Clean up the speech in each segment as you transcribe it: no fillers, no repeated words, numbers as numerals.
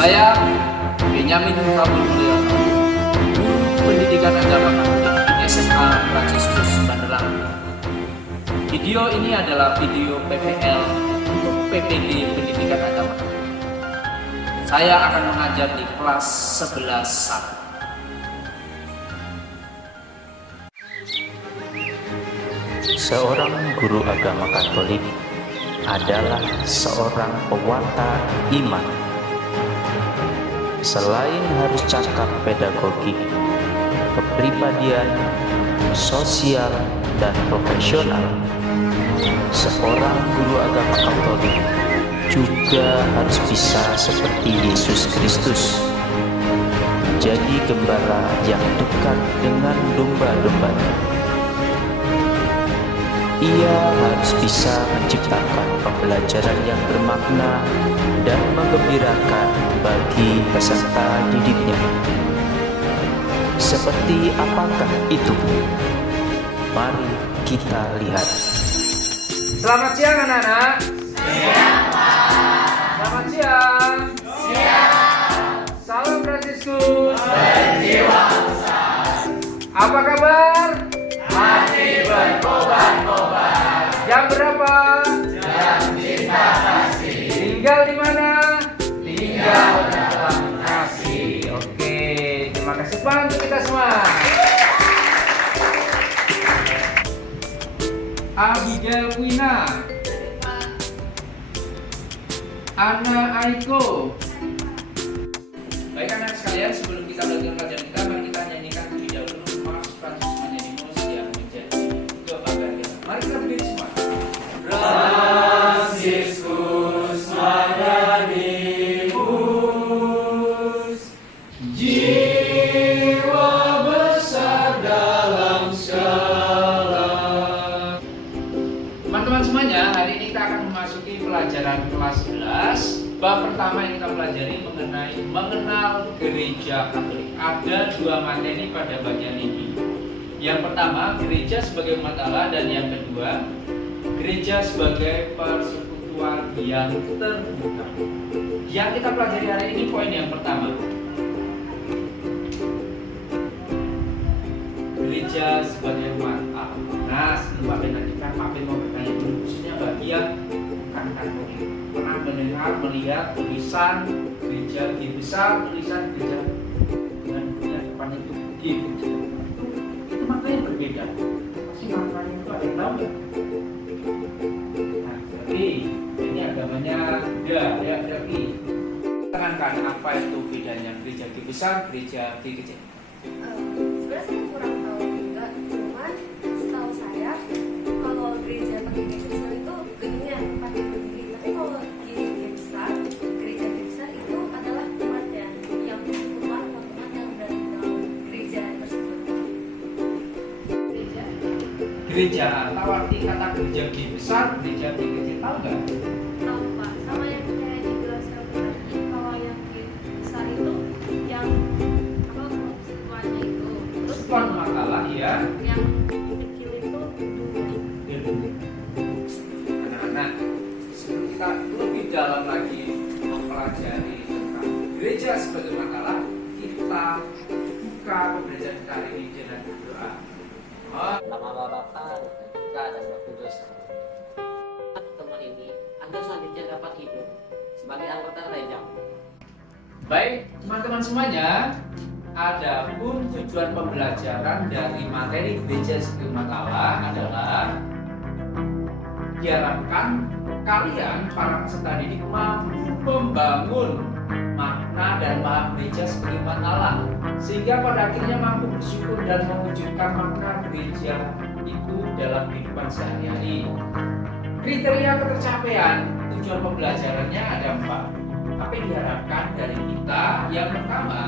Saya Benyamin Kabul Mulyono, Guru Pendidikan Agama Katolik di SMA Fransiskus Bandelang. Video ini adalah video PPL untuk PPD Pendidikan Agama. Saya akan mengajar di kelas 11-1. Seorang guru agama Katolik adalah seorang pewarta iman. Selain harus cakap pedagogik, kepribadian, sosial, dan profesional, seorang guru agama Katolik juga harus bisa seperti Yesus Kristus, menjadi gembala yang dekat dengan domba-dombanya. Ia harus bisa menciptakan pembelajaran yang bermakna dan menggembirakan bagi peserta didiknya. Seperti apakah itu? Mari kita lihat. Selamat siang anak-anak. Siang, Pak. Selamat siang. Siang. Salam Fransiskus. Berjiwa besar. Apa kabar? Hati berkobar-kobar. Jam berapa? Jam cinta kasih. Tinggal di mana? Tinggal dalam kasih. Oke, terima kasih Pak untuk kita semua. Abigail Wina, Ana Aiko. Baik anak sekalian, sebelum kita belajar pelajaran kita, mari kita nyanyikan terlebih dahulu Mas Fransiskus Manjanimus yang menjadi kebanggaan kita. Mari kita berdiri semua. Fransiskus Manjanimus, jiwa besar dalam skala. Teman-teman semuanya, hari ini kita akan memasuki pelajaran kelas 11. Bab pertama yang kita pelajari mengenai mengenal gereja Katolik. Ada dua materi pada bagian ini. Yang pertama, gereja sebagai umat Allah, dan yang kedua, gereja sebagai persekutuan yang terbuka. Yang kita pelajari hari ini poin yang pertama. Gereja sebagai umat Allah. Nah, sebelum Pak Ben nanti Pak Ben mau bertanya dulu, khususnya bagi yang bukan Katolik, pernah mendengar, melihat tulisan gereja G besar, tulisan gereja dengan yang depannya itu G kecil. Itu maknanya berbeda. Pasti maknanya itu ada yang tahu nggak? Nah, berarti ini agamanya beda ya, berarti terangkan apa itu bedanya gereja G besar, gereja G kecil. Sebenarnya saya kurang tahu juga, cuman setahu saya kalau gereja pakai gereja besar itu gedungnya pakai begini, tapi kalau gereja besar, gereja besar itu adalah umatnya yang umat yang berada dalam gereja tersebut. Gereja, tahu arti kata gereja G besar, gereja G kecil, tahu nggak? Tahu Pak, sama yang kayak dijelaskan tadi, kalau yang besar itu yang apa persekutuannya itu, terus Tuan umat Allah ya. yang kecil itu Anak-anak, sebelum kita lebih dalam lagi mempelajari tentang gereja sebagai umat Allah, kita buka pembelajaran kita hari ini dengan doa. Nama Bapa dan Putra dan Roh Kudus. Teman ini agar selanjutnya dapat hidup sebagai anggota gereja. Baik, teman-teman semuanya, adapun tujuan pembelajaran dari materi gereja sebagai umat Allah adalah diharapkan kalian para peserta didik mampu membangun makna dan paham gereja sebagai umat Allah, sehingga pada akhirnya mampu bersyukur dan mewujudkan makna gereja itu dalam kehidupan sehari-hari. Kriteria ketercapaian tujuan pembelajarannya ada 4. Apa yang diharapkan dari kita? Yang pertama,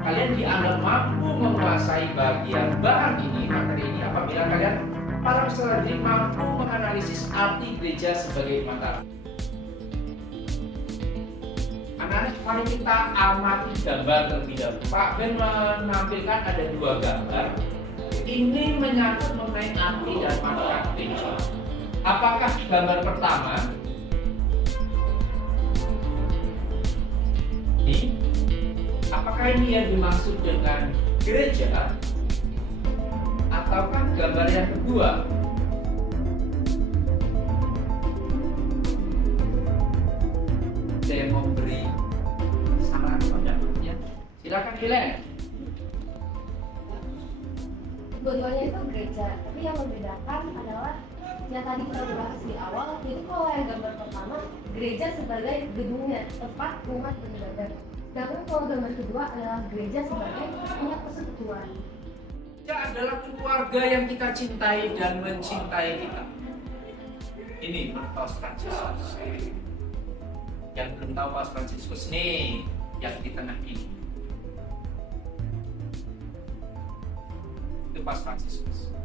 kalian dianggap mampu menguasai bagian bahan ini, materi ini, apabila kalian para peserta didik mampu menganalisis arti gereja sebagai umat Allah. Anak-anak, mari kita amati gambar terlebih dahulu. Pak Ben menampilkan ada 2 gambar. Ini menyangkut mengenai arti dan makna gereja. Apakah gambar pertama Apakah ini yang dimaksud dengan gereja? Ataukah gambar yang kedua? Saya mau beri saran pendapatnya. Silakan Helen. Dua-duanya itu gereja, tapi yang membedakan adalah yang tadi kita bahas di awal, itu kalau yang gambar pertama, gereja sebagai gedungnya, tempat umat beribadah. Sedangkan kalau gambar kedua adalah gereja sebagai punya persekutuan. Gereja adalah keluarga yang kita cintai dan mencintai kita. Ini menurut Paus Fransiskus. Yang belum tahu Paus Fransiskus nih, yang di tengah ini. Itu Paus Fransiskus.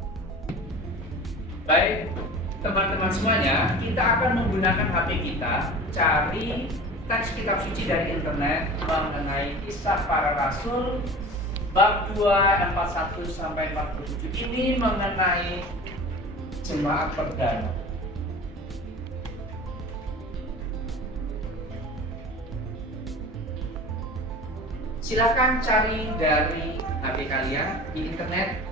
Baik, teman-teman semuanya, kita akan menggunakan HP kita cari teks kitab suci dari internet mengenai kisah para rasul bab 2 41 sampai 47. Ini mengenai jemaat perdana. Silakan cari dari HP kalian di internet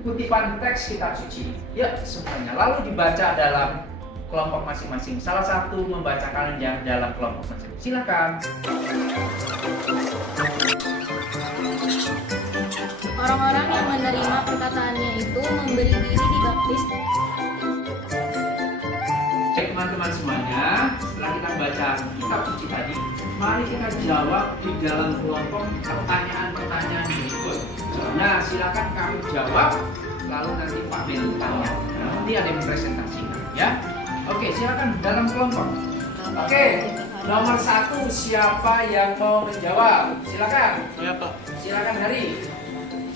kutipan teks kitab suci. Ya, semuanya. Lalu dibaca dalam kelompok masing-masing. Salah satu membacakan yang dalam kelompok masing-masing. Silakan. Orang-orang yang menerima perkataannya itu memberi diri dibaptis. Baik teman-teman semuanya, setelah kita baca kitab suci tadi, mari kita jawab di dalam kelompok pertanyaan-pertanyaan berikut. Nah, silakan kamu jawab, lalu nanti Pak Ben tanya. Nah, nanti ada yang presentasikan, ya. Oke, silakan dalam kelompok. Oke, nomor 1 siapa yang mau menjawab? Silakan. Saya Pak. Silakan Hari.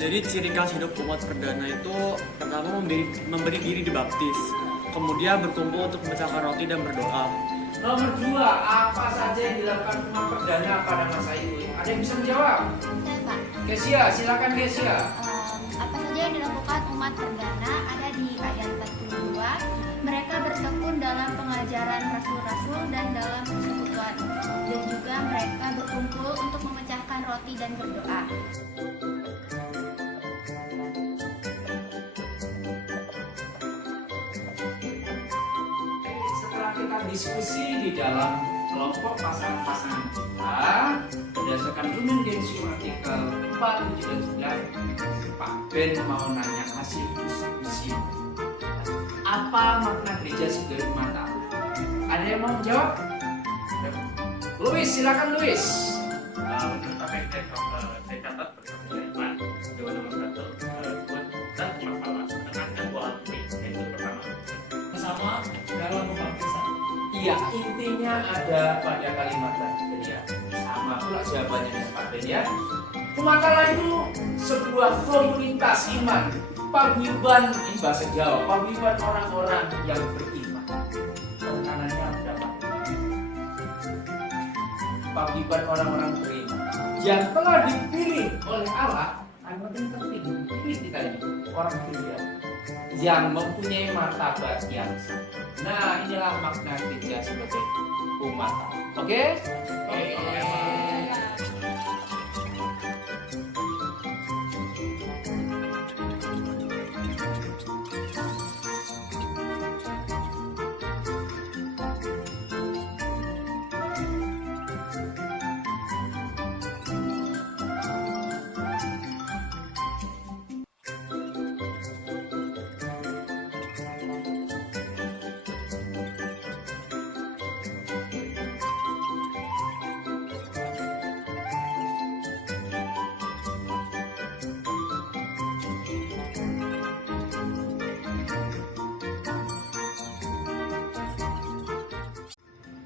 Jadi ciri khas hidup umat perdana itu pertama memberi diri dibaptis, kemudian berkumpul untuk memecahkan roti dan berdoa. Nomor 2, apa saja yang dilakukan umat perdana pada masa itu? Ada yang bisa menjawab? Saya Pak, Kesia, silakan Kesia. apa saja yang dilakukan umat perdana ada di ayat 42. Mereka bertekun dalam pengajaran rasul-rasul dan dalam persekutuan, dan juga mereka berkumpul untuk memecahkan roti dan berdoa. Setelah kita diskusi di dalam kelompok pasangan-pasangan kita berdasarkan Lumen Gentium artikel 4, 7, dan 9, Pak Ben mau nanya hasil diskusi. Apa makna gereja sebagai umat Allah? Ada yang mau jawab? Luis, silakan Luis. Menurut KPK, saya catat bersama iman Dewa nomor 1 buat dan masalah dengan dua alat yaitu pertama Bersama dalam pembaptisan. Iya, intinya ada pada kalimat tadi ya. Sama pula jawabannya dengan Pak Ben ya. Umat Allah itu sebuah komunitas iman, paguyuban, ini bahasa Jawa, paguyuban orang-orang yang beriman. Kanannya berapa? Paguyuban orang-orang beriman yang telah dipilih oleh Allah. Yang penting dipilih kita ini orang beriman yang mempunyai martabat yang sama. Nah, inilah makna gereja sebagai umat Allah. Oke?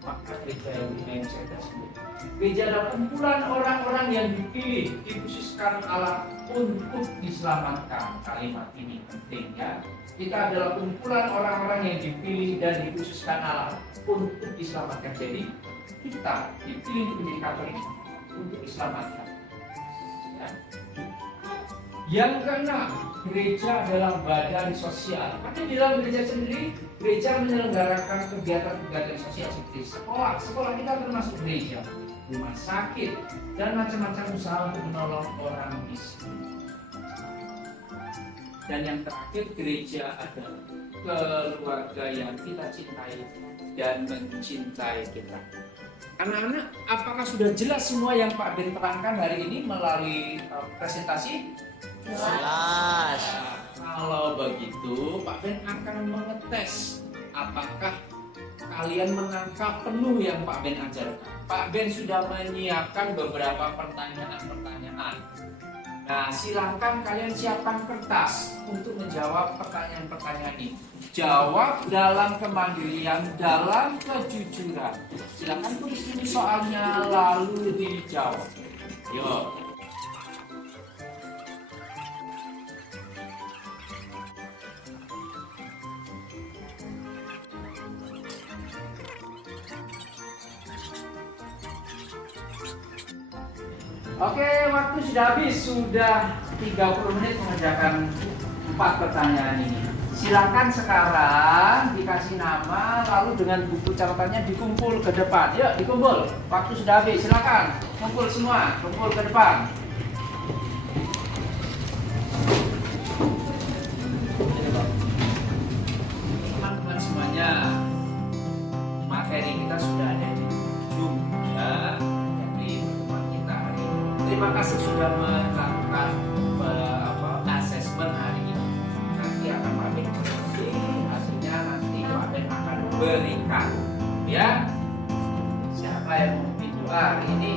Makna gereja yang saya tersebut. Gereja adalah kumpulan orang-orang yang dipilih, dikhususkan Allah untuk diselamatkan. Kalimat ini penting ya. Kita adalah kumpulan orang-orang yang dipilih dan dikhususkan Allah untuk diselamatkan. Jadi kita dipilih untuk menjadi Katolik untuk diselamatkan. Ya. Yang keenam, gereja adalah badan sosial. Artinya di dalam gereja sendiri, gereja menyelenggarakan kegiatan-kegiatan sosial seperti sekolah. Sekolah kita termasuk gereja. rumah sakit, dan macam-macam usaha untuk menolong orang miskin. Dan yang terakhir, gereja adalah keluarga yang kita cintai dan mencintai kita. Anak-anak, apakah sudah jelas semua yang Pak Ben terangkan hari ini melalui presentasi? Jelas. Kalau begitu, Pak Ben akan mengetes apakah kalian menangkap penuh yang Pak Ben ajarkan. Pak Ben sudah menyiapkan beberapa pertanyaan-pertanyaan. Nah, silahkan kalian siapkan kertas untuk menjawab pertanyaan-pertanyaan ini. Jawab dalam kemandirian, dalam kejujuran. Silahkan tulis dulu soalnya, lalu dijawab. Yuk. Oke, waktu sudah habis. Sudah 30 menit mengerjakan 4 pertanyaan ini. Silakan sekarang dikasih nama, lalu dengan buku catatannya dikumpul ke depan. Yuk, dikumpul. Waktu sudah habis. Silakan kumpul semua, kumpul ke depan. Teman-teman semuanya, materi kita sudah ada di ujung ya. Terima kasih sudah melakukan asesmen hari ini. Nanti akan Pak Ben hasilnya nanti Pak Ben akan berikan. Ya, siapa yang mau bikin doa hari ini?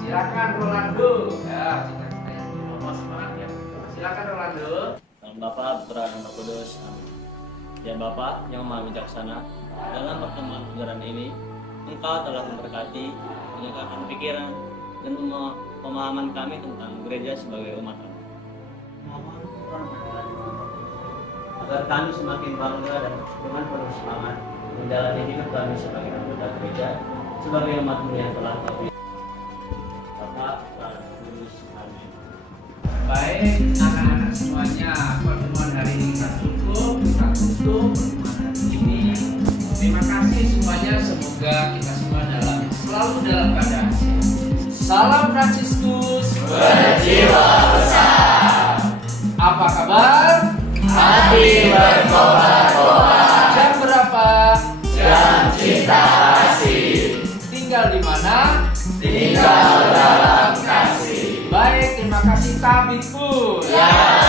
Silakan Rolando. Ya, silakan semangat ya. Silakan Rolando. Dalam Bapa, Putra dan Roh Kudus. Ya Bapa yang Maha Bijaksana, dalam pertemuan pelajaran ini, Engkau telah memberkati, menyatakan pikiran dan pemahaman kami tentang gereja sebagai umat Allah. Agar kami semakin bangga dan dengan penuh semangat menjalani hidup kami sebagai anggota gereja, sebagai umat-Mu yang telah Kau pilih. Bapa, Putra dan Roh Kudus. Amin. Baik, anak-anak semuanya, pertemuan hari ini kita tutup pertemuan hari ini. Terima kasih semuanya, semoga kita semua selalu dalam keadaan sehat. Salam Fransiskus Berjiwa besar. Apa kabar? Hati berkobar-kobar. Jam berapa? Jam cinta kasih. Tinggal di mana? Tinggal dalam kasih. Baik, terima kasih Tabitku. Ya.